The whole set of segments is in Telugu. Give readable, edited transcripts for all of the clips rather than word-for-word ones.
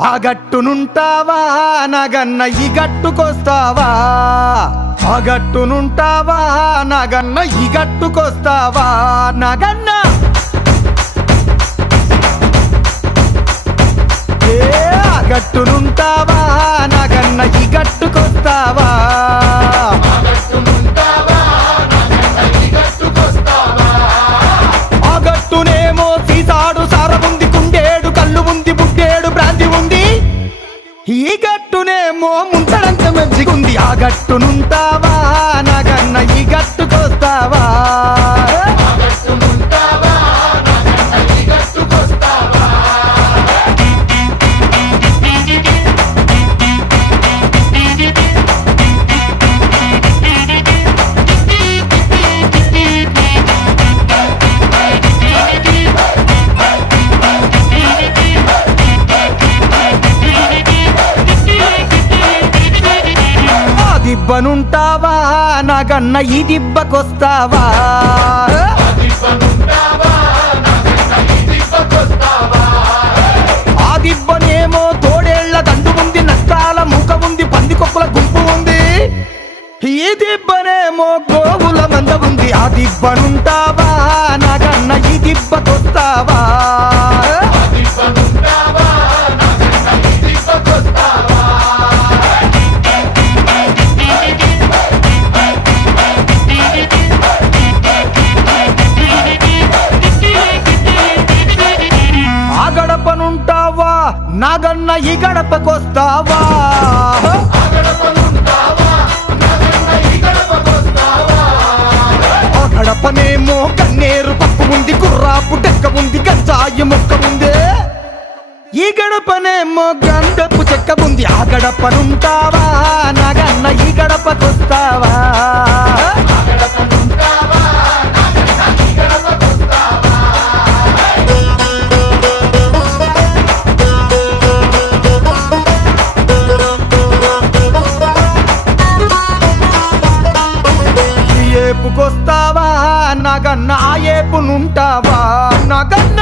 ఆ గట్టునుంటావా నాగన్న ఈ గట్టుకొస్తావా? ఆ గట్టునుంటావా నాగన్న ఈ గట్టుకొస్తావా? నాగన్న ఆ గట్టునుంటావా నాగన్న ఈ గట్టుకొస్తావా? ఆ గట్టునేమో సీసాడు సారముంది, కుండేడు కళ్ళు ఉంది, బుడ్డేడు బ్రాంతి ఉంది. ఈ గట్టునేమో ముంతడంత మంచిగుంది. ఆ గట్టునుంటావా నాగన్న ఈ గట్టుకొస్తావా? దిబ్బనుంటావా నాగన్న ఈ దిబ్బకొస్తావా? ఆ దిబ్బనేమో తోడేళ్ల దండు ఉంది, నష్టాల మూక ఉంది, పందికొక్కుల గుంపు ఉంది. ఈ దిబ్బనేమో గోవుల మంద ఉంది. ఆ దిబ్బనుంటావా నాగన్న ఈ దిబ్బకొస్తావా? ఆ గడపనుంటావా నాగన్న ఈ గడపకొస్తావా? ఆ గడపనేమో కన్నేరు పప్పు ఉంది, కుర్రాపు డెక్క ఉంది, గంజాయి మొక్క ఉంది. ఈ గడపనేమో గంధపు చెక్క ఉంది. ఆ గడపనుంటావా నాగన్న ఈ గడపకొస్తావా? ఏపుకొస్తావా నాగన్న ఆ ఏపునుంటావా? నాగన్న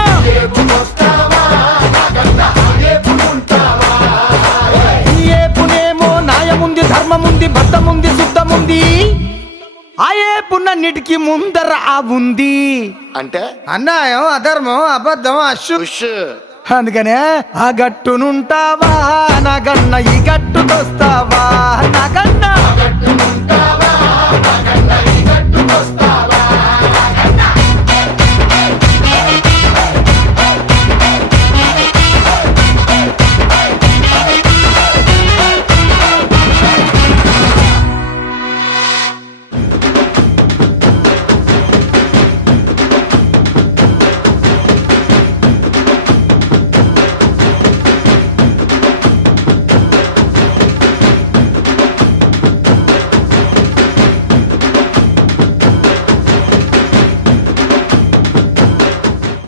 ఈ ఏపునేమో న్యాయముంది, ధర్మముంది, బద్ధముంది, శుద్ధముంది. ఆ ఏపునన్నిటికీ ముందర ఆ ఉంది. అంటే అన్యాయం, అధర్మం, అబద్ధం, అశుష్. అందుకనే ఆ గట్టునుంటావా నాగన్న ఈ గట్టుకొస్తావా? నాగన్న